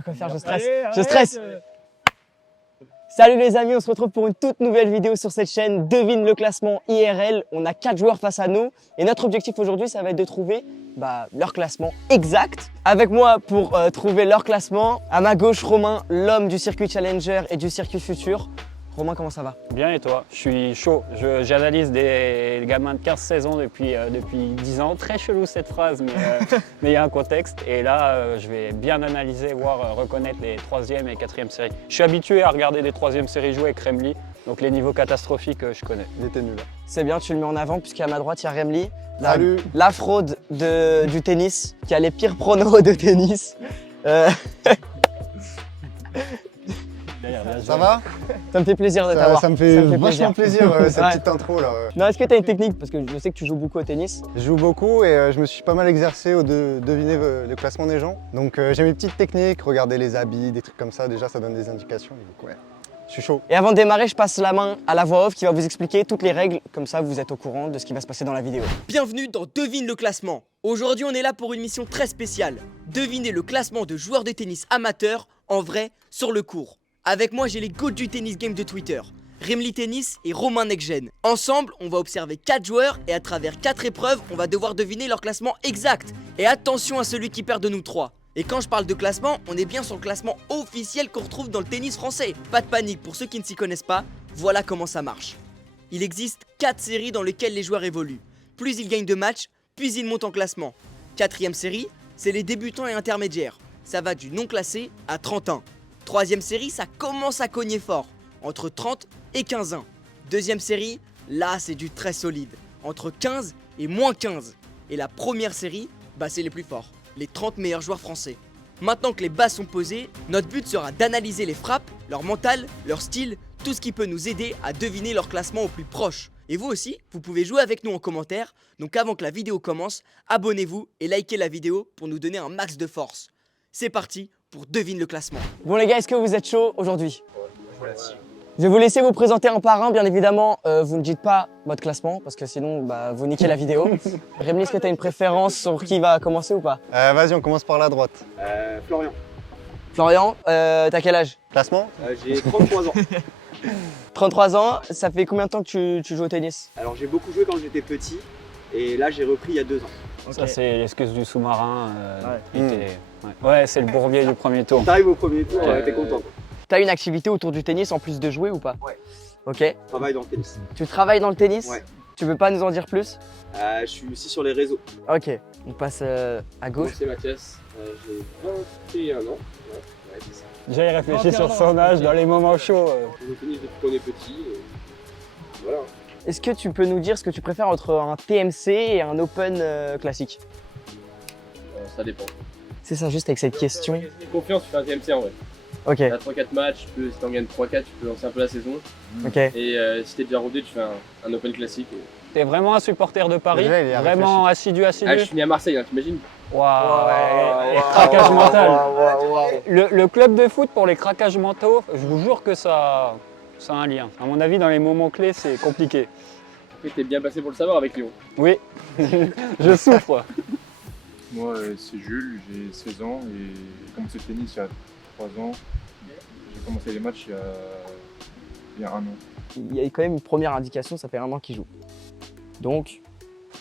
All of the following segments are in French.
pas quoi faire, je stresse. Je stresse. Salut les amis, on se retrouve pour une toute nouvelle vidéo sur cette chaîne. Devine le classement IRL. On a 4 joueurs face à nous. Et notre objectif aujourd'hui, ça va être de trouver leur classement exact. Avec moi pour trouver leur classement, à ma gauche, Romain, l'homme du circuit Challenger et du circuit Futur. Romain, comment ça va? Bien et toi? Je suis chaud. J'analyse des gamins de 15-16 ans depuis 10 ans. Très chelou cette phrase, mais il y a un contexte. Et là, je vais bien analyser, voire reconnaître les 3e et 4e séries. Je suis habitué à regarder des 3e séries jouer avec Remli, donc les niveaux catastrophiques, je connais. Il était nul. C'est bien, tu le mets en avant, puisqu'à ma droite, il y a Remli. Salut. La fraude du tennis, qui a les pires pronos de tennis. Ça va? Ça me fait plaisir de t'avoir. Ça me fait vachement plaisir cette petite intro là. Non, est-ce que tu as une technique? Parce que je sais que tu joues beaucoup au tennis. Je joue beaucoup et je me suis pas mal exercé au deviner le classement des gens. Donc j'ai mes petites techniques, regarder les habits, des trucs comme ça, déjà ça donne des indications. Donc ouais, je suis chaud. Et avant de démarrer, je passe la main à la voix off qui va vous expliquer toutes les règles, comme ça vous êtes au courant de ce qui va se passer dans la vidéo. Bienvenue dans Devine le classement. Aujourd'hui on est là pour une mission très spéciale. Deviner le classement de joueurs de tennis amateurs, en vrai, sur le court. Avec moi j'ai les GOAT du tennis game de Twitter, Remli Tennis et Romain Nextgen. Ensemble, on va observer 4 joueurs et à travers 4 épreuves, on va devoir deviner leur classement exact. Et attention à celui qui perd de nous 3. Et quand je parle de classement, on est bien sur le classement officiel qu'on retrouve dans le tennis français. Pas de panique pour ceux qui ne s'y connaissent pas, voilà comment ça marche. Il existe 4 séries dans lesquelles les joueurs évoluent. Plus ils gagnent de matchs, plus ils montent en classement. 4e série, c'est les débutants et intermédiaires. Ça va du non classé à 31. 3e série, ça commence à cogner fort, entre 30 et 15-1. 2e série, là c'est du très solide, entre 15 et moins 15. Et la première série, c'est les plus forts, les 30 meilleurs joueurs français. Maintenant que les bases sont posées, notre but sera d'analyser les frappes, leur mental, leur style, tout ce qui peut nous aider à deviner leur classement au plus proche. Et vous aussi, vous pouvez jouer avec nous en commentaire, donc avant que la vidéo commence, abonnez-vous et likez la vidéo pour nous donner un max de force. C'est parti pour Devine le classement. Bon les gars, est-ce que vous êtes chaud aujourd'hui? Je vais vous laisser vous présenter un par un, bien évidemment. Vous ne dites pas votre classement, parce que sinon vous niquez la vidéo. Remli, est-ce que tu as une préférence sur qui va commencer ou pas? Vas-y, on commence par la droite. Florian. Florian, t'as quel âge? Classement? J'ai 33 ans. 33 ans, ça fait combien de temps que tu joues au tennis? Alors j'ai beaucoup joué quand j'étais petit et là j'ai repris il y a 2 ans. Ça, c'est l'excuse du sous-marin. Ouais, c'est le bourbier du premier tour. T'arrives au premier tour, t'es content. T'as une activité autour du tennis en plus de jouer ou pas? Ouais. Ok. Je travaille dans le tennis. Tu travailles dans le tennis? Ouais. Tu veux pas nous en dire plus? Je suis aussi sur les réseaux. Ok, on passe à gauche. Moi c'est Mathias, j'ai 21 ans. Ouais, c'est ça. J'ai réfléchi sur son âge dans les moments chauds. Je joue au tennis depuis qu'on est petit. Voilà. Est-ce que tu peux nous dire ce que tu préfères entre un TMC et un Open classique? Ça dépend. C'est ça, juste avec cette question. Confiance, tu fais un TMC en vrai. Ok, T'as 3-4 matchs, si t'en gagnes 3-4, tu peux lancer un peu la saison. ok. Et si t'es bien rodé, tu fais un Open classique. T'es vraiment un supporter de Paris? Déjà, il y a Vraiment assidu? Ah, je suis né à Marseille, hein, t'imagines? Waouh, les craquages mentaux. Le club de foot pour les craquages mentaux, je vous jure que ça a un lien. À mon avis, dans les moments clés, c'est compliqué. Après, t'es bien passé pour le savoir avec Lyon. Oui, je souffre. Moi, c'est Jules, j'ai 16 ans et j'ai commencé le tennis il y a 3 ans. J'ai commencé les matchs il y a 1 an. Il y a quand même une première indication, ça fait 1 an qu'il joue. Donc,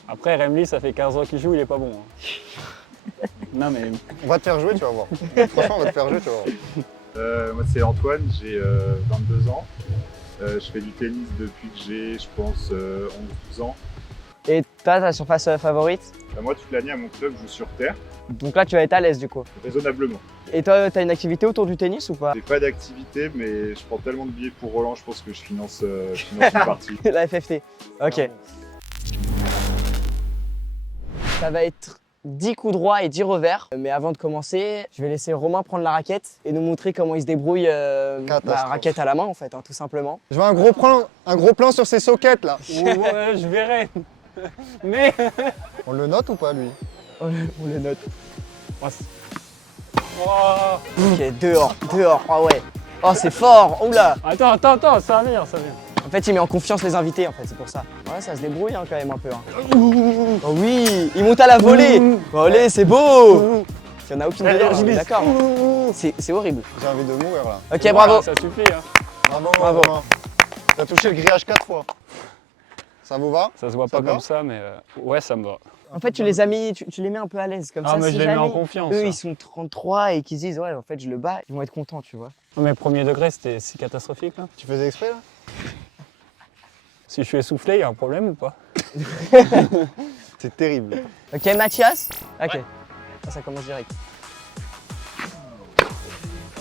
Après, Remli, ça fait 15 ans qu'il joue, il est pas bon. Hein. Non mais... On va te faire jouer, tu vas voir. Franchement, on va te faire jouer, tu vas voir. Moi, c'est Antoine, j'ai 22 ans. Je fais du tennis depuis que j'ai, je pense, 11-12 ans. et t'as ta surface favorite? Moi, toute l'année à mon club, je joue sur terre, Donc là, tu vas être à l'aise du coup. raisonnablement. Et toi, t'as une activité autour du tennis ou pas? J'ai pas d'activité, mais je prends tellement de billets pour Roland, je pense que je finance une partie. La FFT. Ok. Ça va être 10 coups droits et 10 revers. Mais avant de commencer, je vais laisser Romain prendre la raquette et nous montrer comment il se débrouille raquette à la main en fait, tout simplement. Je veux un gros plan sur ces sockets là. Ouais, je verrai. Mais... On le note ou pas lui? On le note. Oh. Ok, dehors. Ah ouais. Oh, c'est fort. Oula. Attends, ça vient. En fait, il met en confiance les invités, en fait, c'est pour ça. Ouais, ça se débrouille quand même un peu. Oh oui, il monte à la volée. Allez, c'est beau. Il n'y en a aucune dedans, on est d'accord. C'est horrible. J'ai envie de mourir là. Ok, bravo. Ça suffit. Hein. Bravo, Bravo. Romain. T'as touché le grillage 4 fois. Ça vous va? Ça se voit Ça pas te va comme ça, mais ouais, ça me va. En fait, tu les as mis, tu les mets un peu à l'aise comme Ah, ça. mais Si je les mets en jamais confiance. eux, ça. ils sont 33 et qu'ils se disent, ouais, en fait, je le bats, ils vont être contents, tu vois. Non, mais premier degré, c'est catastrophique. Là. Tu faisais exprès là? Si je suis essoufflé, il y a un problème ou pas? C'est terrible. Ok, Mathias. Ok. Ça commence direct.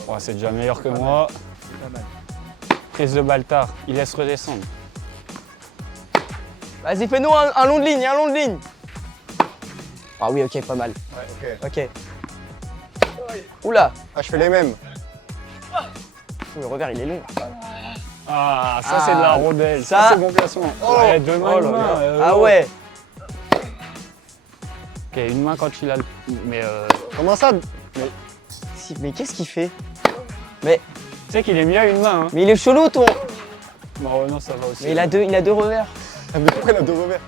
Ouais, c'est déjà meilleur que moi. Prise de balle tard, il laisse redescendre. Vas-y, fais-nous un long de ligne, un long de ligne. Ah oui, ok, pas mal. Ok. Ok. Oula. Ah, je fais les mêmes. Le revers, il est long. Ah, ça c'est de la rondelle. ça- Ça c'est bon placement. Ouais, deux mains, Oh une là main. là. Ah ouais. Ok, une main quand il a le. Mais Comment ça? Mais qu'est-ce qu'il fait? tu sais qu'il est mieux à une main. Hein. Mais il est chelou, ton. Bon, non, ça va aussi. Mais il a deux revers. Ah, mais pourquoi il a deux revers?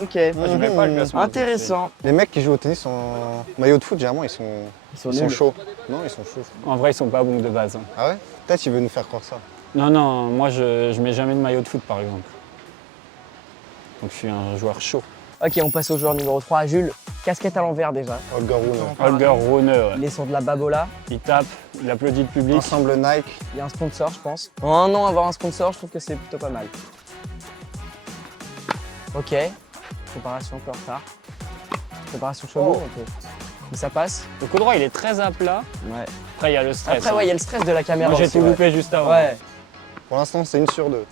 Ok. Je mets pas le placement. Intéressant. Les mecs qui jouent au tennis en maillot de foot, généralement, ils sont nuls. chauds. Non, ils sont chauds. En vrai, ils sont pas bons de base. Hein. Ah ouais? Peut-être il veut nous faire croire ça. Non, non, moi je mets jamais de maillot de foot par exemple. Donc je suis un joueur chaud. Ok, on passe au joueur numéro 3, Jules. Casquette à l'envers déjà. Holger Rune. Holger Rune, ouais. Il est sur de la babola. Il tape, il applaudit le public. Ensemble Nike. Il y a un sponsor, je pense. En un an, avoir un sponsor, je trouve que c'est plutôt pas mal. Ok. Préparation un peu en retard. Préparation chevaux, ok. Mais ça passe. Le coup droit il est très à plat. Ouais. Après il y a le stress. Après, ouais, il y a le stress de la caméra. Moi j'ai aussi, tout ouais. loupé juste avant. Ouais. Pour l'instant, c'est 1 sur 2.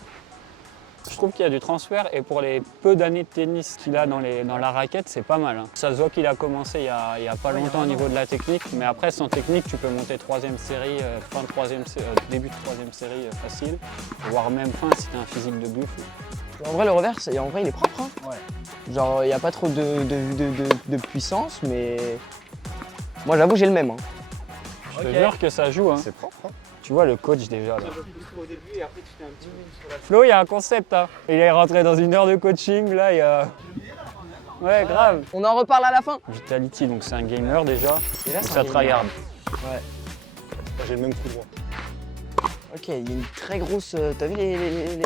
Je trouve qu'il y a du transfert et pour les peu d'années de tennis qu'il a dans la raquette, c'est pas mal. Hein. Ça se voit qu'il a commencé il y a pas longtemps au niveau de la technique, mais après sans technique, tu peux monter 3e série, fin de 3e, début de 3e série facile, voire même fin si tu as un physique de buffle. En vrai, le revers, en vrai, il est propre. Hein. Ouais. Genre, il n'y a pas trop de puissance, mais. Moi, j'avoue, j'ai le même. Hein. Je te jure que ça joue. Hein. C'est propre, hein? Tu vois le coach déjà là. Un peu plus au début et après tu fais un petit peu sur la Flo, il y a un concept. Hein. Il est rentré dans une heure de coaching là. Il y a... Ouais, grave. On en reparle à la fin. Vitality, donc c'est un gamer déjà. Et là, Donc c'est ça un tryhard. Ouais. J'ai le même coup droit. Ok, il y a une très grosse. T'as vu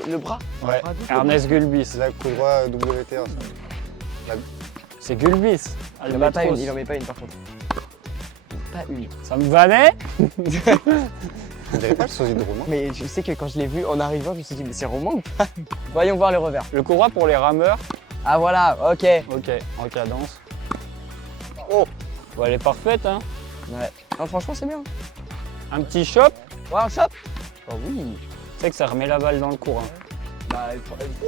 le bras? Ouais. bras double. Ernest Gulbis. C'est là le coup droit WTA. Ça. C'est Gulbis. Il en met pas une, Albatros. il en met pas une par contre. Pas une. Ça me vannait. On dirait pas le sosie de Romain. Mais je sais que quand je l'ai vu en arrivant, je me suis dit, mais c'est Romain ou pas? Voyons voir le revers. Le coup droit pour les rameurs. Ah voilà, ok. Ok, en cadence. Oh, bon, elle est parfaite, hein. Ouais. Non, franchement, c'est bien. Un petit chop. Ouais, un chop. Oh oui. Tu sais que ça remet la balle dans le cours. Hein. Bah,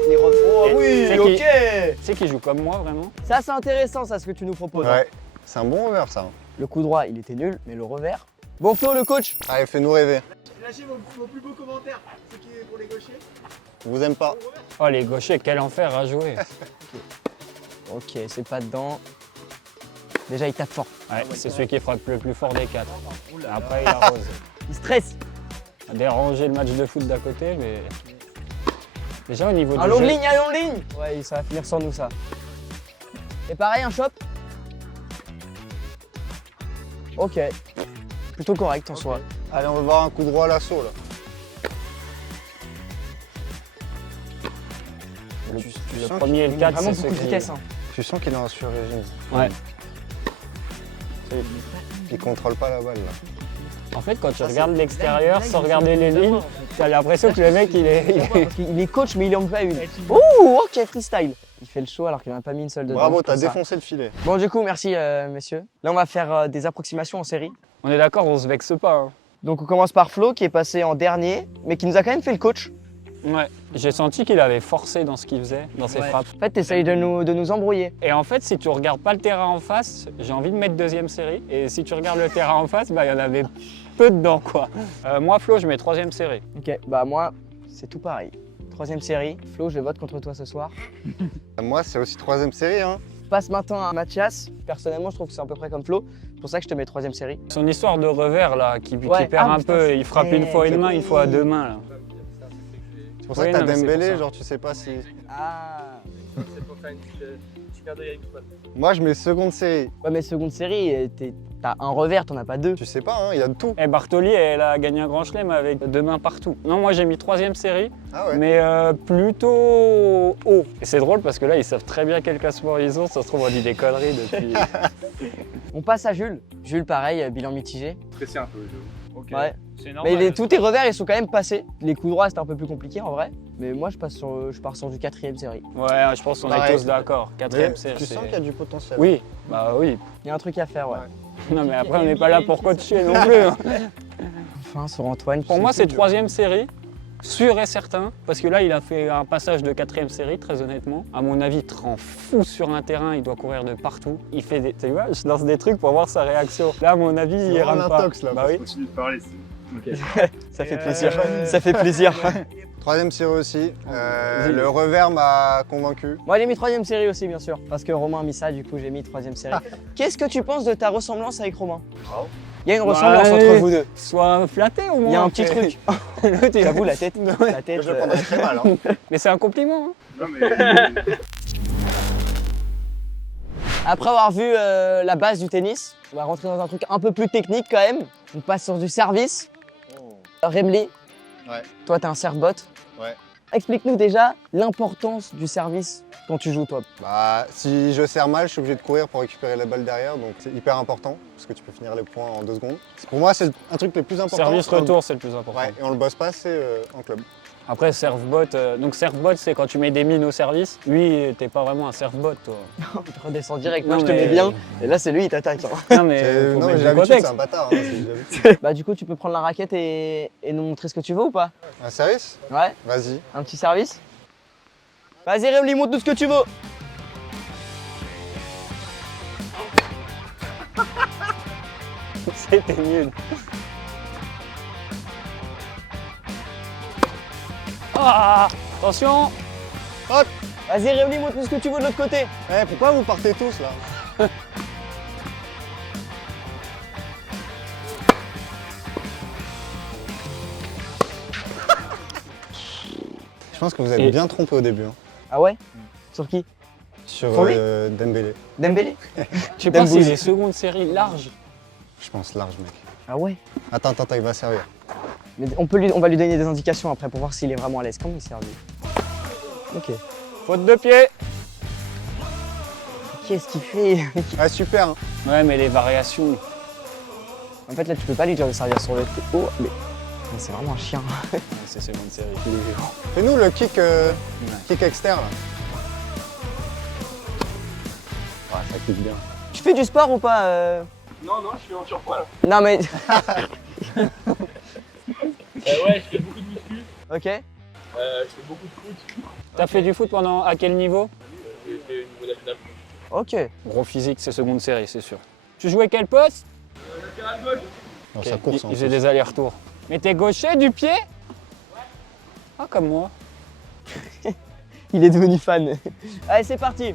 les refs. Oh Et oui, c'est ok. Tu sais qu'il joue comme moi, vraiment. Ça, c'est intéressant, ça, ce que tu nous proposes. Ouais. C'est un bon revers, ça. Le coup droit, il était nul, mais le revers. Bon, Flo, le coach. Allez, fais-nous rêver. Lâchez vos plus beaux commentaires, ce qui est pour les gauchers. On vous aime pas. Oh, les gauchers, quel enfer à jouer. Ok, c'est pas dedans. Déjà, il tape fort. Ouais, c'est celui qui frappe le plus fort des 4. Après, il arrose. Il stresse. A dérangé le match de foot d'à côté, mais. Déjà au niveau Un du long jeu. ligne, un long ligne. Ouais, ça va finir sans nous, ça. Et pareil, un chop. Ok. Plutôt correct en soi. Allez, on va voir un coup droit à l'assaut, là. Le sens premier et le 4, Vraiment c'est beaucoup ceux de qui... vitesse. Hein. Tu sens qu'il est en sur-régime. Ouais. Il contrôle pas la balle, là. En fait, quand tu regardes l'extérieur sans regarder les lignes, tu as l'impression que le mec, il est... Il est coach, mais il en met pas une. Ouh, ok, freestyle. Il fait le show alors qu'il n'en a pas mis une seule dedans. Bravo, comme t'as ça. défoncé le filet. Bon, du coup, merci, messieurs. Là, on va faire des approximations en série. On est d'accord, on se vexe pas. Hein. Donc, on commence par Flo, qui est passé en dernier, mais qui nous a quand même fait le coach. Ouais. J'ai senti qu'il avait forcé dans ce qu'il faisait, dans ses frappes. En fait, t'essayes de nous embrouiller. Et en fait, si tu regardes pas le terrain en face, j'ai envie de mettre deuxième série. Et si tu regardes le terrain en face, bah il y en avait peu dedans, quoi. Moi, Flo, je mets troisième série. Ok, bah moi, c'est tout pareil. Troisième série. Flo, je vote contre toi ce soir. Moi, c'est aussi troisième série, hein. Je passe maintenant à Mathias. Personnellement, je trouve que c'est à peu près comme Flo. C'est pour ça que je te mets troisième série. Son histoire de revers, là, qui Ouais. perd Ah, un putain, peu, c'est il frappe une fois une main, une fois à deux mains, là. C'est pour ça Oui, que t'as non, mais c'est pour Dembélé, ça. genre tu sais pas si... Ah. C'est pour faire une petite clin d'œil avec toi. Moi, je mets seconde série. Ouais, mais seconde série, T'as un revers, t'en as pas deux. Tu sais pas, hein, il y a de tout. Et Bartoli, elle a gagné un grand chelem avec 2 mains partout. Non, moi j'ai mis 3e série, Ah ouais. mais plutôt haut. Et c'est drôle parce que là, ils savent très bien quel classement ils ont. Ça se trouve, on dit des conneries depuis. On passe à Jules. Jules, pareil, bilan mitigé. Stressé un peu, je... Ok. Ouais. C'est Mais tous tes revers, ils sont quand même passés. Les coups droits, c'était un peu plus compliqué en vrai. Mais moi, je pars sur du 4e série. Ouais, je pense qu'on est Pareil. tous d'accord. 4e Mais série. tu sens qu'il y a du potentiel. Oui, bah oui. Il y a un truc à faire, ouais. Non, mais après, on n'est pas là pour coacher non plus. hein. Enfin, sur Antoine. Pour moi, c'est 3e série, sûr et certain, parce que là, il a fait un passage de 4e série, très honnêtement. À mon avis, il te rend fou sur un terrain, il doit courir de partout. Il fait des. Tu vois, je lance des trucs pour voir sa réaction. Là, à mon avis, il vraiment rame pas. l'intox, là, Bah oui. Continue de parler. Ça fait plaisir. Ça fait plaisir. 3e série aussi. Vas-y. Le revers m'a convaincu. Moi, j'ai mis 3e série aussi, bien sûr. Parce que Romain a mis ça, du coup, j'ai mis 3e série. Qu'est-ce que tu penses de ta ressemblance avec Romain? Il y a une ressemblance Ouais. entre vous deux. Sois flatté au moins. Il y a un petit après. truc. L'autre, il- J'avoue, la tête. La tête Je le prendrais très mal. Hein. Mais c'est un compliment. hein. Non, mais... Après avoir vu la base du tennis, on va rentrer dans un truc un peu plus technique quand même. On passe sur du service. Remli, Ouais. toi, t'es un serve-bot. Ouais. Explique-nous déjà l'importance du service quand tu joues, toi. Bah, si je sers mal, je suis obligé de courir pour récupérer la balle derrière, donc c'est hyper important parce que tu peux finir les points en 2 secondes. Pour moi, c'est un truc le plus important. Service retour, c'est le plus important. Ouais, et on le bosse pas, c'est en club. Après, serve-bot, donc serve-bot, c'est quand tu mets des mines au service. Lui, t'es pas vraiment un serve-bot, toi. Tu redescends direct, moi Non, je te mais- mets bien, et là c'est lui, il t'attaque. Non, mais faut Non, mais mettre j'ai du l'habitude, c'est contexte. un bâtard. Hein, j'ai l'habitude. Bah du coup, tu peux prendre la raquette et nous montrer ce que tu veux ou pas? Un service? Ouais, Vas-y. un petit service. Vas-y Remli, montre-nous ce que tu veux. C'était nul. Ah, attention. Vas-y Remli, montre-nous ce que tu veux de l'autre côté. Eh, pourquoi vous partez tous là? Je pense que vous êtes Et- bien trompé au début. Hein, Ah ouais? Sur qui? sur Sur lui Dembélé. Dembélé? Je sais pas si Dembouz. les secondes séries larges. Je pense large, mec. Ah ouais? Attends, il va servir. Mais on va lui donner des indications après pour voir s'il est vraiment à l'aise. Comment il sert lui? Ok. Faute de pied. Qu'est-ce qu'il fait? Ah, super. Hein. Ouais, mais les variations. En fait là tu peux pas lui dire de servir sur le haut, mais c'est vraiment un chien. C'est seconde série. Fais-nous le kick externe. Là. Ouais, ça kick bien. Tu fais du sport ou pas Non, non, je suis en surpoids là. Non mais. Ouais, je fais beaucoup de muscu, Ok. je fais beaucoup de foot. T'as fait du foot pendant à quel niveau? J'ai fait au niveau national. Ok. Gros physique, c'est seconde série, c'est sûr. Tu jouais quel poste? Latéral gauche. Non, Ok, ça course. il faisait des allers-retours. Mais t'es gaucher du pied? Ah, comme moi. Il est devenu fan. Allez c'est parti.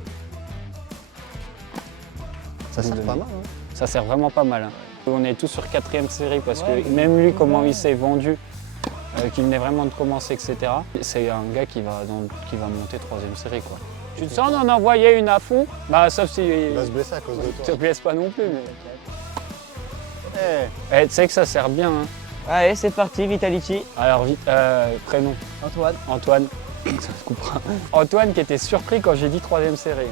Ça sert pas mal. Hein. Ça sert vraiment pas mal. hein. On est tous sur 4e série parce que même lui, comment il s'est vendu, qu'il venait vraiment de commencer, etc. C'est un gars qui va monter 3e série, quoi. Tu te sens d'en envoyer une à fond? Bah, sauf si Il va se blesser à cause de tu toi. te blesses pas non plus. Eh, Mais... tu sais que ça sert bien. Hein. Allez c'est parti Vitality. Alors, vite, prénom, Antoine. Antoine. Ça se coupera. Antoine qui était surpris quand j'ai dit 3e série.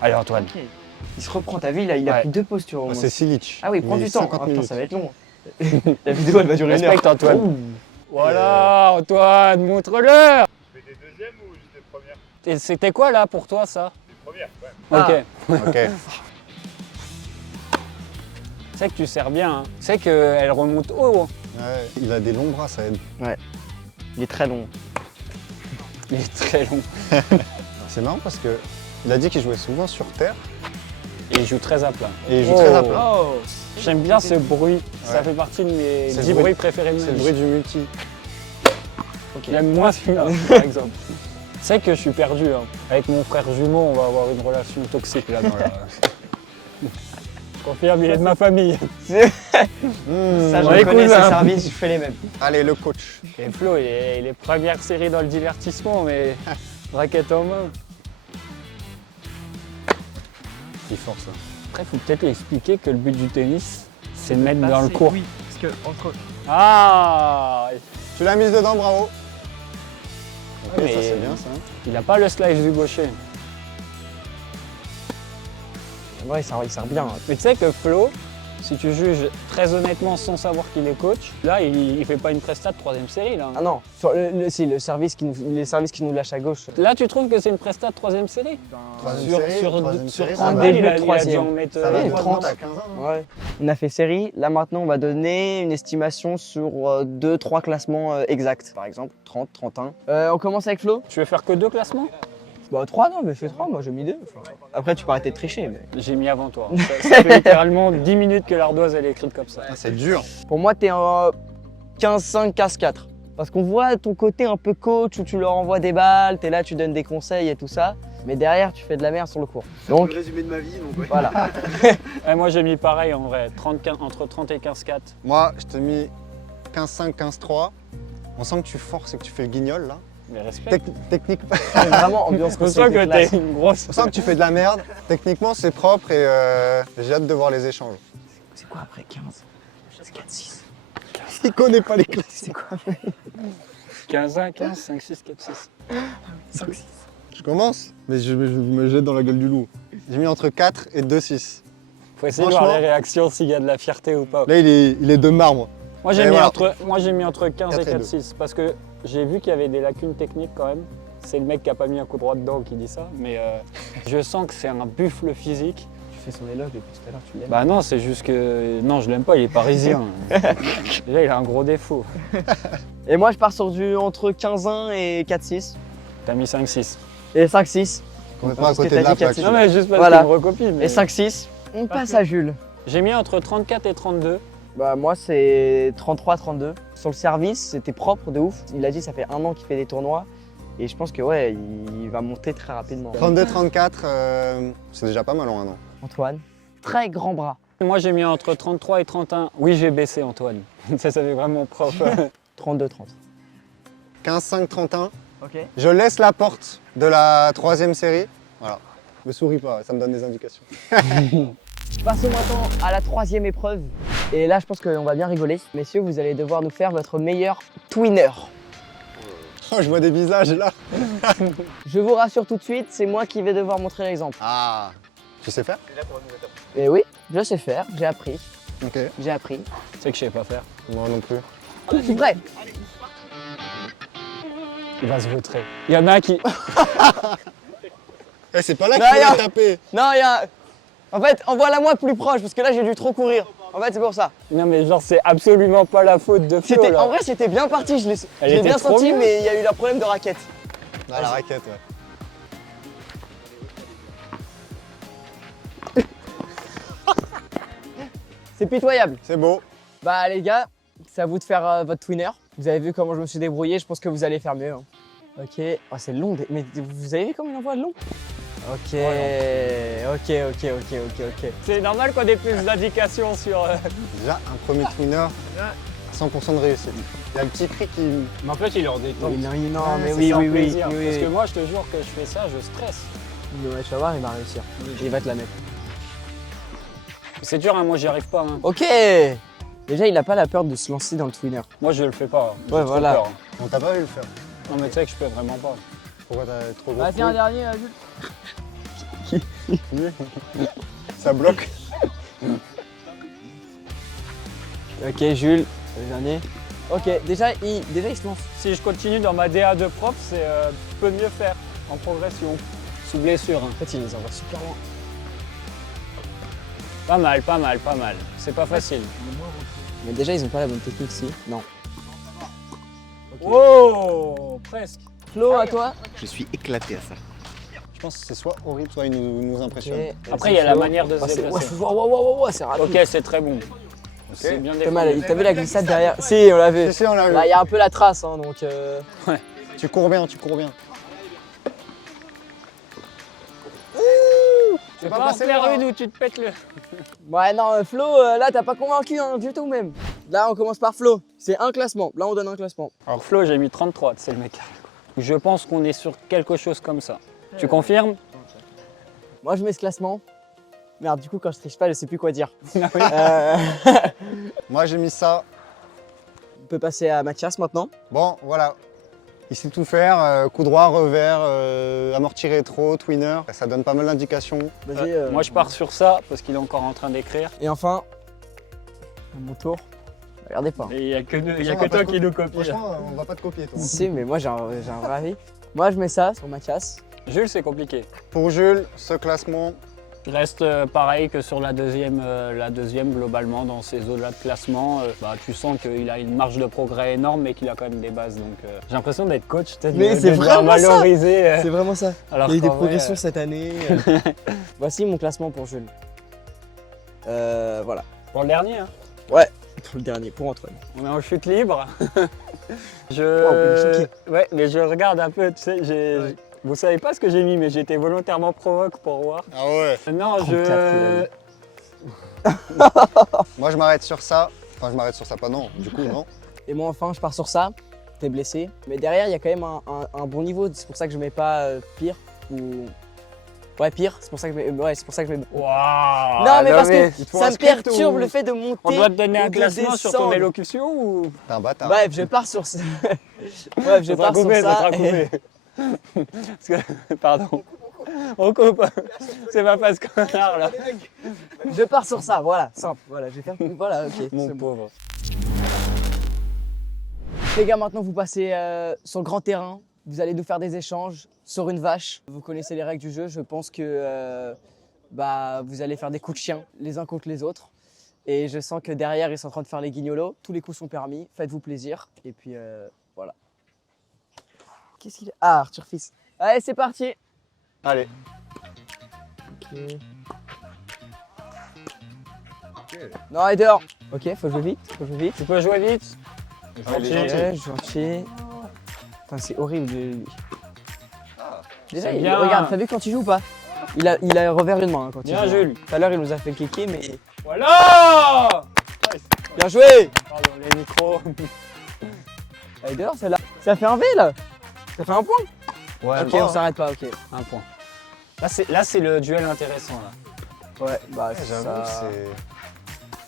Allez, Antoine. Ok. Il se reprend, t'as vu, il a Ouais. pris 2 postures au moins. c'est Silic. Ah oui, prends Mais du temps. 50 Ah, putain, minutes. ça va être long. La vidéo elle va durer une heure. Respecte Antoine. Ouh. Voilà, Antoine, montre-leur. Tu fais des deuxièmes ou juste des premières? Et c'était quoi là pour toi ça? Des premières, ouais. Ok. Ok. C'est que tu sers bien. Hein. C'est qu'elle remonte haut. Hein. Ouais, il a des longs bras, ça aide. Il est très long. Il est très long. C'est marrant parce que il a dit qu'il jouait souvent sur terre Et il joue très à plat. et il joue très à Oh. plat. Oh. J'aime bien ce bruit. Ça Ouais. fait partie de mes C'est le 10 bruit- bruits préférés de ma C'est le vie. bruit du multi. J'aime moins celui-là, par exemple. C'est que je suis perdu. Hein. Avec mon frère jumeau, on va avoir une relation toxique là dans la... Je confirme, il est de ma famille. Ça je Ouais, le connais, écoute, ses hein. services, je fais les mêmes. Allez, le coach. Et Flo, il est première série dans le divertissement, mais raquette en main. Il force là. Après, il faut peut-être lui expliquer que le but du tennis, c'est de mettre dans le court. Oui, parce que entre. Ah, Tu l'as mise dedans, bravo. Ok, mais ça c'est bien ça. il n'a pas le slice du gaucher. Ouais, il sert bien. Mais tu sais que Flo, si tu juges très honnêtement sans savoir qu'il est coach, là, il fait pas une presta de 3ème série. Là, Ah non, sur le service les services qui nous lâchent à gauche. là tu trouves que c'est une presta de 3ème série? Troisième série, ça 30 va. balles, il Début a de dû troisième. en mettre. Ça va Oui, de 30. 30 à 15 ans. hein. Ouais. On a fait série, là maintenant on va donner une estimation sur 2-3 classements exacts. Par exemple 30, 31. On commence avec Flo. Tu veux faire que 2 classements? Bah 3 non mais fais 3, moi j'ai mis 2. Après tu peux arrêter de tricher mais. J'ai mis avant toi. Ça fait littéralement 10 minutes que l'ardoise elle est écrite comme ça. Ah, c'est dur. Pour moi t'es en 15-5, 15-4. Parce qu'on voit ton côté un peu coach où tu leur envoies des balles, t'es là, tu donnes des conseils et tout ça. Mais derrière tu fais de la merde sur le court. Donc Le résumé de ma vie, donc ouais. voilà. Moi j'ai mis pareil en vrai, entre 30 et 15-4. Moi, je te mis 15-5, 15-3. On sent que tu forces et que tu fais le guignol là. Mais respect. Technique, C'est vraiment ambiance On sent que classe. t'es une grosse. on sent que tu fais de la merde. Techniquement, c'est propre et j'ai hâte de voir les échanges. C'est quoi après 15? C'est 4-6. Il connaît pas les classes. C'est quoi 15, 1, 15, 5, 6, 4, 6. Je commence, mais je me jette dans la gueule du loup. J'ai mis entre 4 et 2-6. Faut essayer de voir Franchement- les réactions s'il y a de la fierté ou pas. Là, il est de marbre. Moi j'ai Et mis, voilà. entre 15 et 4 et 4-6 parce que j'ai vu qu'il y avait des lacunes techniques quand même. C'est le mec qui a pas mis un coup droit dedans qui dit ça, mais je sens que c'est un buffle physique. Tu fais son éloge depuis tout à l'heure, tu l'aimes. Bah non, c'est juste que. Non, je l'aime pas, il est parisien. Déjà, il a un gros défaut. Et moi je pars sur du entre 15-1 et 4-6. T'as mis 5-6. Et 5-6. On est pas à Parce que côté t'as de la dit 4-6. plaque. Non, mais juste parce Voilà. qu'il me recopie. Mais... Et 5-6. On passe à Jules. J'ai mis entre 34 et 32. Bah moi c'est 33-32. Sur le service, c'était propre de ouf. Il a dit ça fait 1 an qu'il fait des tournois. Et je pense que ouais, il va monter très rapidement. 32-34, c'est déjà pas mal en un an. Antoine, très grand bras. Moi, j'ai mis entre 33 et 31. Oui, j'ai baissé, Antoine. Ça fait vraiment propre. 32-30. 15-5-31. Ok. Je laisse la porte de la 3e série. Voilà. Me souris pas, ça me donne des indications. Passons maintenant à la 3e épreuve. Et là je pense qu'on va bien rigoler. Messieurs, vous allez devoir nous faire votre meilleur twinner. Oh, je vois des visages là. Je vous rassure tout de suite, c'est moi qui vais devoir montrer l'exemple. Ah, tu sais faire? Et oui, je sais faire, j'ai appris, Ok. j'ai appris. Tu sais que je sais pas faire. Moi non plus. Je suis prêt. Il va se vautrer. Il y en a qui. Eh, c'est pas là Non, qu'il faut y a- la taper. Non, il y a... En fait, envoie-la moi plus proche, parce que là j'ai dû trop courir. En fait, c'est pour ça. Non, mais genre, c'est absolument pas la faute de Flo. là. En vrai, c'était bien parti, je Elle l'ai était bien trop senti, bien. mais il y a eu un problème de raquette. Ah, la raquette, ouais. C'est pitoyable. C'est beau. Bah les gars, c'est à vous de faire votre twinner. Vous avez vu comment je me suis débrouillé, je pense que vous allez faire mieux. hein. Ok. Oh, c'est long, mais vous avez vu comment il envoie long? Ok, ok. C'est normal qu'on ait plus d'indications sur. Déjà, un premier twinner, 100% de réussite. Il y a le petit cri qui... Mais en fait, il est en détente. Oui, non, mais C'est oui, sans oui, oui, plaisir. oui, Parce oui. que moi, je te jure que je fais ça, je stresse. Ouais, tu vas voir, il va réussir. Il va te la mettre. C'est dur, hein, moi, j'y arrive pas. hein. Ok. Déjà, il a pas la peur de se lancer dans le twinner. Moi, je le fais pas. J'ai Ouais, trop voilà. peur. On t'a pas vu le faire. Non, mais tu sais que je peux vraiment pas. Pourquoi t'as trop gros Vas-y, un couilles? dernier, Jules. Ça bloque. Ok, Jules, le dernier. Ok, déjà, il se lance. Si je continue dans ma DA de prof, c'est peut mieux faire en progression. Sous blessure. hein. En fait, il les envoie super loin. Pas mal, pas mal, pas mal. C'est pas facile. Mais déjà, ils ont pas la bonne technique, si. Non. Oh, presque. Flo, à toi. Je suis éclaté à ça. Je pense que c'est soit horrible, soit il nous impressionne. Après, il y a la manière de se Oh, c'est déplacer. c'est rapide. Ok, c'est très bon. C'est bien T'as défendu. mal, t'as vu la glissade derrière? Si, on l'a vu. Si, on l'a vu. Là, il y a un peu la trace, hein, donc. Tu cours bien, tu cours bien. C'est pas pas passé faire loin, une où tu te pètes le. Ouais, non, Flo, là, t'as pas convaincu, hein, du tout même. Là, on commence par Flo. C'est un classement. Là, on donne un classement. Alors, Flo, j'ai mis 33, c'est le mec. Je pense qu'on est sur quelque chose comme ça. Tu confirmes? Moi, je mets ce classement. Merde, du coup, quand je triche pas, je sais plus quoi dire. Moi, j'ai mis ça. On peut passer à Mathias maintenant. Bon, voilà. Il sait tout faire. Coup droit, revers, amorti rétro, twinner. Ça donne pas mal d'indications. Vas-y. Moi je pars sur ça parce qu'il est encore en train d'écrire. Et enfin, à mon tour. Regardez pas. Et il n'y a que, on va que pas toi te qui nous copie. là. Franchement, on va pas te copier, toi. Si, mais moi j'ai un vrai avis. Moi je mets ça sur Mathias. Jules, c'est compliqué. Pour Jules, ce classement, Reste pareil que sur la deuxième globalement dans ces eaux-là de classement. Tu sens qu'il a une marge de progrès énorme mais qu'il a quand même des bases. Donc j'ai l'impression d'être coach, peut-être Mais de c'est devoir vraiment ça. valoriser. C'est vraiment ça. Alors Il y a eu des qu'en vrai, progressions cette année. Voici mon classement pour Jules. Voilà. pour le dernier, hein. Pour le dernier, pour Antoine. On est en chute libre. il est choqué. Ouais, mais je regarde un peu, tu sais, vous savez pas ce que j'ai mis, mais j'ai été volontairement provoque pour voir. ah ouais. Non, 34, Moi, je m'arrête sur ça. Enfin, je m'arrête sur ça, pas non. Du coup, non. Et moi enfin je pars sur ça. T'es blessé. Mais derrière il y a quand même un bon niveau. C'est pour ça que je mets pas pire. Ou... Ouais pire. C'est pour ça que je mets. Ouais, c'est pour ça que je mets. Waouh. Non mais parce que il te faut ça un me script perturbe ou- le fait de monter. On doit te donner ou un de classement sur ton descendre. élocution ou T'es un bâtard. Bref, je pars sur ça. Bref, je ça pars sur ça. et- Parce que, pardon. On coupe. C'est ma phase connard là. Je pars sur ça, voilà, simple. Voilà, je vais faire. Voilà, ok. Mon c'est bon. pauvre. Les gars, maintenant vous passez sur le grand terrain. Vous allez nous faire des échanges sur une vache. Vous connaissez les règles du jeu. Je pense que vous allez faire des coups de chien les uns contre les autres. Et je sens que derrière ils sont en train de faire les guignolos. Tous les coups sont permis. Faites-vous plaisir. Et puis voilà. Qu'est-ce qu'il a? Ah, Arthur Fils. Allez, c'est parti. Allez. Ok. Non, allez dehors. Ok, faut jouer vite. Faut jouer vite. Tu peux jouer vite. Ah, il est Gentil. gentil. Ouais, gentil. Putain, c'est horrible de lui. Déjà, C'est il, bien. regarde, t'as vu quand il joue ou pas? Il a revers une main hein, quand il Bien joue. Jules. Tout à l'heure, il nous a fait cliquer, mais. Voilà. Bien joué! Pardon, les micros. Allez dehors, celle-là. Ça fait un V là? Ça fait un point? Ouais, Ok, on s'arrête pas, ok. Un point. Là, c'est le duel intéressant là. Ouais, bah J'avoue, ça...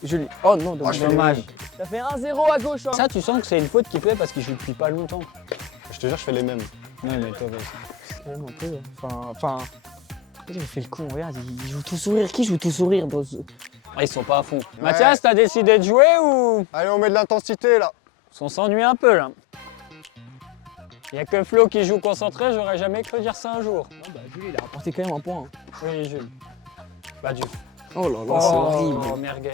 c'est. Joli. Oh non, Oh, je fais Dommage. Ça fait 1-0 à gauche. Hein. Ça, tu sens que c'est une faute qu'il fait parce qu'il joue depuis pas longtemps. Je te jure, je fais les mêmes. Non, mais toi, vas-y. Quand même un peu. Enfin. Il fait le con, regarde, il joue tout sourire. Qui joue tout sourire dans ce... Ah, ils sont pas à fond. Mathias, t'as décidé de jouer ou Allez, on met de l'intensité là. on s'ennuie un peu là? Il y a que Flo qui joue concentré, j'aurais jamais cru dire ça un jour. Non, bah Jules, il a rapporté quand même un point. Hein. Oui, Jules. Bah, du. Oh là là, c'est horrible. Merguez.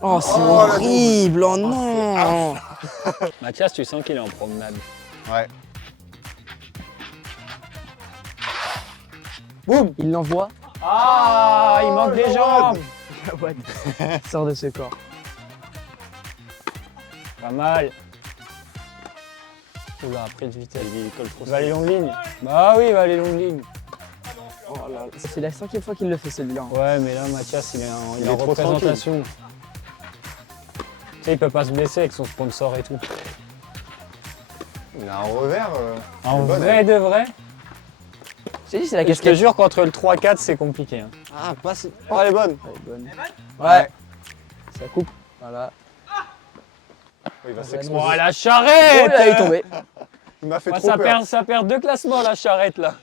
Oh, c'est horrible. Oh non. Mathias, tu sens qu'il est en promenade. Ouais. Boum. Il l'envoie. Ah, il manque des jambes. Sort de ce corps. Pas mal. Oula, après de vitesse. Il colle trop. Il va aller longue ligne. Bah oui, il va aller longue ligne. Oh là là. C'est la 5e fois qu'il le fait celui-là. Ouais, mais là, Mathias, il est Il en est trop représentation. Tu sais, il peut pas se blesser avec son sponsor et tout. Il a un revers. En bonne, vrai de vrai, J'ai dit, c'est la je te casquette. jure qu'entre le 3-4, c'est compliqué. Hein. Ah, passe. Oh, elle est bonne. Elle est bonne. Ouais. Ça coupe. Voilà. Oh, il va Oh, s'exposer. Oh, la Oh charrette là, il est tombé. Il m'a fait Ouais, trop peur. ça perd 2 classements, la charrette, là.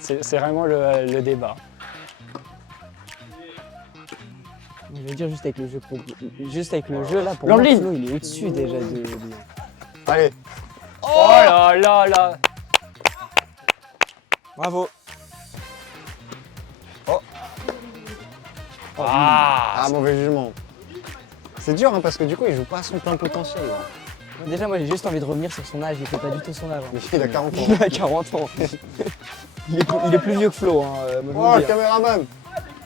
C'est vraiment le débat. Je veux dire, juste avec le jeu, là, pour Longue moi, ligne. Flo, il est au-dessus déjà de... Allez. Oh là là là. Bravo. Ah, mauvais jugement. C'est dur hein, parce que du coup, il joue pas à son plein potentiel. Là. Déjà, moi, j'ai juste envie de revenir sur son âge. Il fait pas du tout son âge. hein. Il a 40 ans. Il a 40 ans. Il est plus vieux que Flo, hein, me Oh, le le dire. caméraman.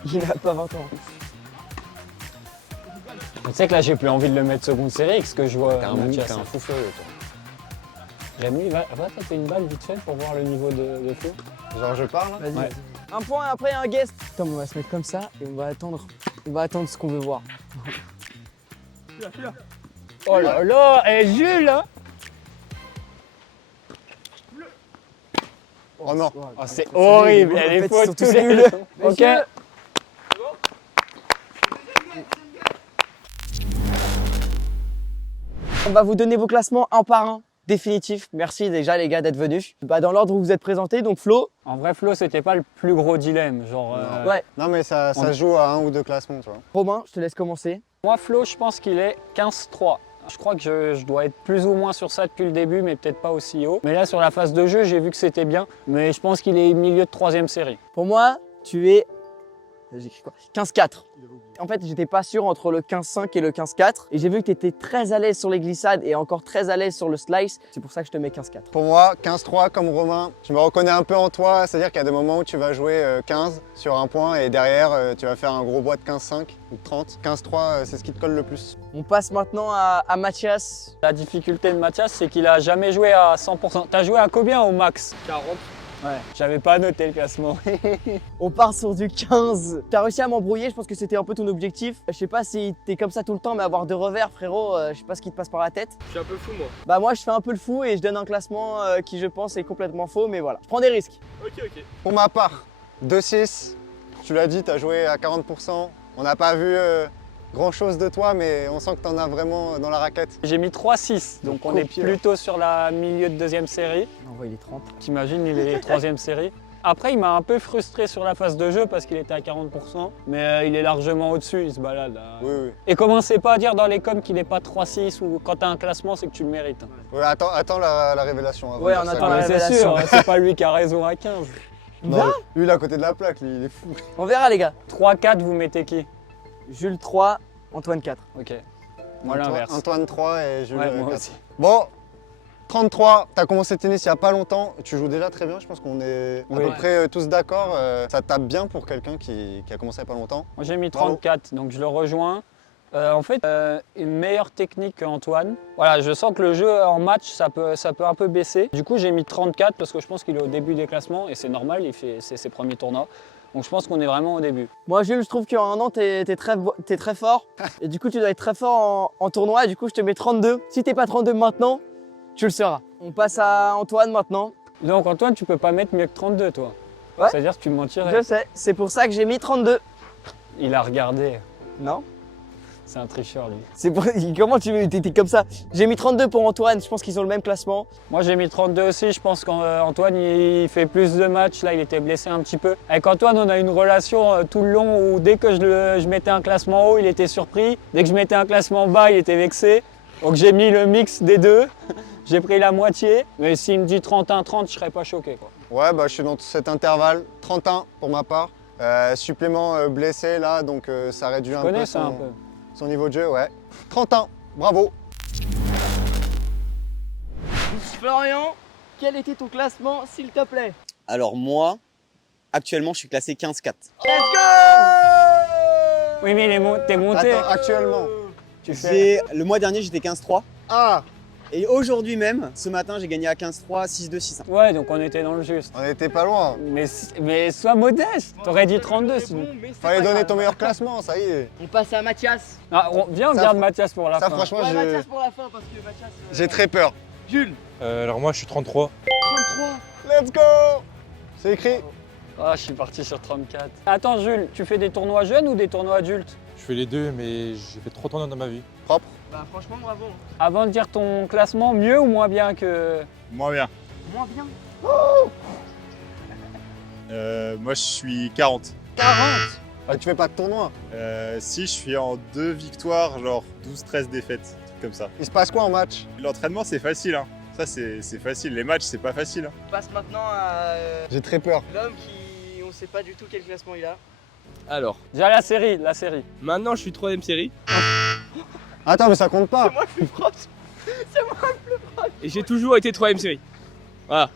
Il a pas 20 ans. Tu sais que là, j'ai plus envie de le mettre seconde série parce que je vois Mathias. T'es un fou furieux, toi. J'aime lui, va taper une balle vite fait pour voir le niveau de Flo. Genre, je parle. Vas-y, Ouais. vas-y. Un point, après un guest. Attends, on va se mettre comme ça et on va attendre ce qu'on veut voir. Oh là là, et Jules hein. Oh non. Oh, c'est horrible, En elle est fait, ils faute sont tous tous les nuls. deux. Ok. Messieurs, On va vous donner vos classements un par un, définitifs. Merci déjà les gars d'être venus. Dans l'ordre où vous êtes présentés, donc Flo. En vrai, Flo, c'était pas le plus gros dilemme. Genre, Ouais. Non, mais ça se joue à 1 ou 2 classements, tu vois. Romain, je te laisse commencer. Moi, Flo, je pense qu'il est 15-3. Je crois que je dois être plus ou moins sur ça depuis le début, mais peut-être pas aussi haut. Mais là, sur la phase de jeu, j'ai vu que c'était bien. Mais je pense qu'il est milieu de 3e série. Pour moi, tu es... J'écris quoi 15-4. En fait, j'étais pas sûr entre le 15-5 et le 15-4. Et j'ai vu que tu étais très à l'aise sur les glissades et encore très à l'aise sur le slice. C'est pour ça que je te mets 15-4. Pour moi, 15-3 comme Romain, je me reconnais un peu en toi, c'est-à-dire qu'il y a des moments où tu vas jouer 15 sur un point et derrière tu vas faire un gros bois de 15-5 ou de 30. 15-3, c'est ce qui te colle le plus. On passe maintenant à Mathias. La difficulté de Mathias, c'est qu'il a jamais joué à 100%. T'as joué à combien au max? 40. Ouais. J'avais pas noté le classement. On part sur du 15. T'as réussi à m'embrouiller, je pense que c'était un peu ton objectif. Je sais pas si t'es comme ça tout le temps, mais avoir 2 revers, frérot, je sais pas ce qui te passe par la tête. Je suis un peu fou moi. Bah moi, je fais un peu le fou et je donne un classement qui, je pense, est complètement faux, mais voilà. Je prends des risques. Ok. Pour ma part, 2-6, tu l'as dit, tu as joué à 40%. On n'a pas vu grand chose de toi, mais on sent que tu en as vraiment dans la raquette. J'ai mis 3-6, donc on est Copieur. plutôt sur la milieu de 2e série. Envoie les 30. T'imagines, il est 3e série. Après, il m'a un peu frustré sur la phase de jeu parce qu'il était à 40%, mais il est largement au-dessus, il se balade là. Oui. Et commencez pas à dire dans les coms qu'il n'est pas 3-6 ou quand t'as un classement, c'est que tu le mérites. Ouais, attends la révélation. avant Ouais, de on dire ça. attend la Mais c'est révélation. sûr, c'est pas lui qui a raison à 15. Non, lui, il est à côté de la plaque, lui, il est fou. On verra, les gars. 3-4, vous mettez qui? Jules 3, Antoine 4. Ok. Moi l'inverse. Antoine 3 et Jules Ouais, moi 4. aussi. Bon, 33, tu as commencé le tennis il n'y a pas longtemps, tu joues déjà très bien, je pense qu'on est à Oui. peu près tous d'accord. Ça tape bien pour quelqu'un qui a commencé il n'y a pas longtemps. Moi j'ai mis Bravo. 34, donc je le rejoins. En fait, une meilleure technique qu'Antoine. Voilà, je sens que le jeu en match, ça peut un peu baisser. Du coup, j'ai mis 34 parce que je pense qu'il est au début des classements et c'est normal, c'est ses premiers tournois. Donc je pense qu'on est vraiment au début. Moi, Jules, je trouve qu'en un an, t'es très fort. Et du coup, tu dois être très fort en tournoi. Et du coup, je te mets 32. Si t'es pas 32 maintenant, tu le seras. On passe à Antoine maintenant. Donc Antoine, tu peux pas mettre mieux que 32 toi. Ouais. C'est-à-dire que tu me mentirais. Je sais, c'est pour ça que j'ai mis 32. Il a regardé. Non? C'est un tricheur lui. C'est pour... Comment tu t'es comme ça? J'ai mis 32 pour Antoine, je pense qu'ils ont le même classement. Moi j'ai mis 32 aussi, je pense qu'Antoine il fait plus de matchs, là il était blessé un petit peu. Avec Antoine on a une relation tout le long où dès que je mettais un classement haut il était surpris, dès que je mettais un classement bas il était vexé. Donc j'ai mis le mix des deux, j'ai pris la moitié, mais s'il me dit 31-30 je serais pas choqué quoi. Ouais, bah, je suis dans cet intervalle, 31 pour ma part. Supplément blessé là, donc ça réduit un Tu connais peu ça un peu. son niveau de jeu, ouais. 31, bravo. Florian, quel était ton classement, s'il te plaît? Alors moi, actuellement, je suis classé 15-4. Oui mais t'es monté. Attends, actuellement. Tu fais... Le mois dernier, j'étais 15-3. Ah, Et aujourd'hui même, ce matin, j'ai gagné à 15-3, 6-2, 6-1. Ouais donc on était dans le juste. on était pas loin. Mais sois modeste, t'aurais dit 32 sinon. Fallait donner ton meilleur classement, ça y est. On passe à Mathias. Ah, viens on Ça, garde Mathias pour la Ça fin. franchement, Ouais, Mathias pour la fin parce que Mathias. j'ai très peur. Jules, Alors moi je suis 33. 33. Let's go. C'est écrit. Ah je suis parti sur 34. Attends Jules, tu fais des tournois jeunes ou des tournois adultes? Je fais les deux mais j'ai fait 3 tournois dans ma vie. Propre. Bah franchement, bravo. Avant de dire ton classement, mieux ou moins bien que... Moins bien. Moins bien. Moi je suis 40. 40. Ah, tu fais pas de tournoi. Si je suis en 2 victoires, genre 12-13 défaites, truc comme ça. Il se passe quoi en match? L'entraînement c'est facile, hein. Ça c'est facile. Les matchs c'est pas facile. Hein. On passe maintenant à J'ai très peur. l'homme qui... On sait pas du tout quel classement il a. Alors, Déjà la série. maintenant je suis 3ème série. Attends, mais ça compte pas. Moi le plus proche. Et j'ai toujours été 3ème série. Voilà.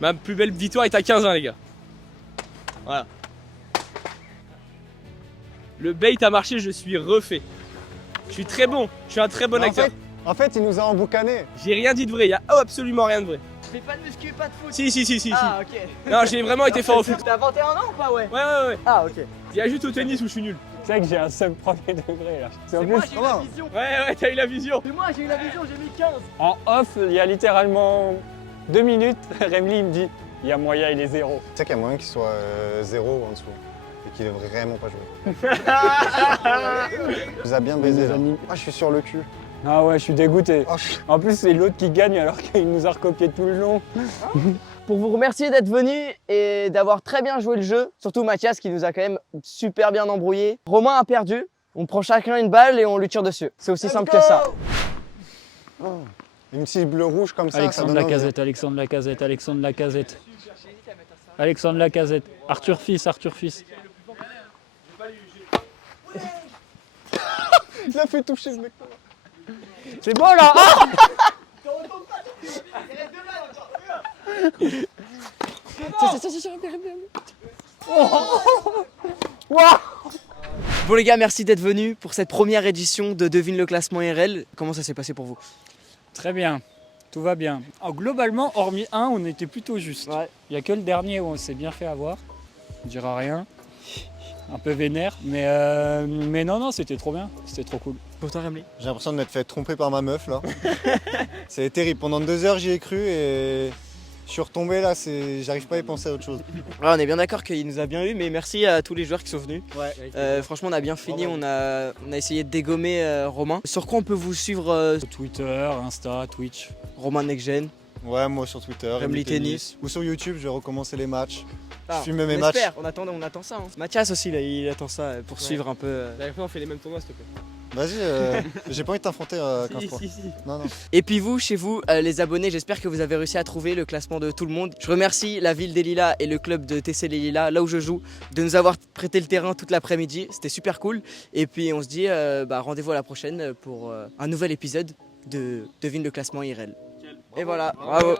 Ma plus belle victoire est à 15-1 les gars. Voilà. Le bait a marché, je suis refait. Je suis très bon, je suis un très bon Mais acteur. En fait, il nous a emboucané. J'ai rien dit de vrai, il y a absolument rien de vrai. Tu fais pas de muscu, pas de foot. Si. Ah ok. Non, j'ai vraiment été fort au foot. T'as 21 ans ou pas, ouais? Ouais. Ah ok. Il y a juste au tennis où je suis nul. Tu sais que j'ai un seul premier degré là. C'est En moi, plus, j'ai eu la comment vision. Ouais, t'as eu la vision. C'est moi, j'ai eu la vision, j'ai mis 15. en off, il y a littéralement 2 minutes, Remli il me dit, il y a moyen, il est 0. Tu sais qu'il y a moyen qu'il soit 0 en dessous. Et qu'il ait vraiment pas joué. Il nous a bien baisé là. Ah, je suis sur le cul. Ah ouais, je suis dégoûté. Oh, En plus, c'est l'autre qui gagne alors qu'il nous a recopié tout le long. Pour vous remercier d'être venu et d'avoir très bien joué le jeu, surtout Mathias qui nous a quand même super bien embrouillé. Romain a perdu, on prend chacun une balle et on lui tire dessus. C'est aussi simple que ça. Une cible rouge comme ça, Alexandre ça donne envie. Lacazette, Alexandre Lacazette, Alexandre Lacazette. Alexandre Lacazette. Arthur Fils, Arthur Fils. Il a fait toucher ce mec. C'est bon là. Ah Bon les gars, merci d'être venus pour cette première édition de Devine le classement IRL. Comment ça s'est passé pour vous? Très bien, tout va bien. Oh, globalement, hormis un, on était plutôt juste. Ouais. Il n'y a que le dernier où on s'est bien fait avoir. On dira rien. Un peu vénère, mais non, c'était trop bien, c'était trop cool. Pour toi, Remli? J'ai l'impression de m'être fait tromper par ma meuf là. C'est terrible. Pendant 2 heures, j'y ai cru et je suis retombé là. J'arrive pas à y penser à autre chose. Ouais, on est bien d'accord qu'il nous a bien eu, mais merci à tous les joueurs qui sont venus. Franchement, on a bien fini, on a essayé de dégommer Romain. Sur quoi on peut vous suivre Twitter, Insta, Twitch. Romain Nexgen? Ouais, moi sur Twitter, Remli Tennis. Ou sur YouTube, je vais recommencer les matchs. Ah, je filme mes on matchs. espère, on attend ça. Hein. Mathias aussi, là, il attend ça pour suivre un peu. La fois, on fait les mêmes tournois, s'il te plaît. Vas-y, j'ai pas envie de t'affronter 15 fois. Si. Non. Et puis vous, chez vous, les abonnés, j'espère que vous avez réussi à trouver le classement de tout le monde. Je remercie la ville des Lilas et le club de TC Les Lilas, là où je joue, de nous avoir prêté le terrain toute l'après-midi. C'était super cool. Et puis on se dit rendez-vous à la prochaine pour un nouvel épisode de Devine le classement IRL. Et voilà, bravo.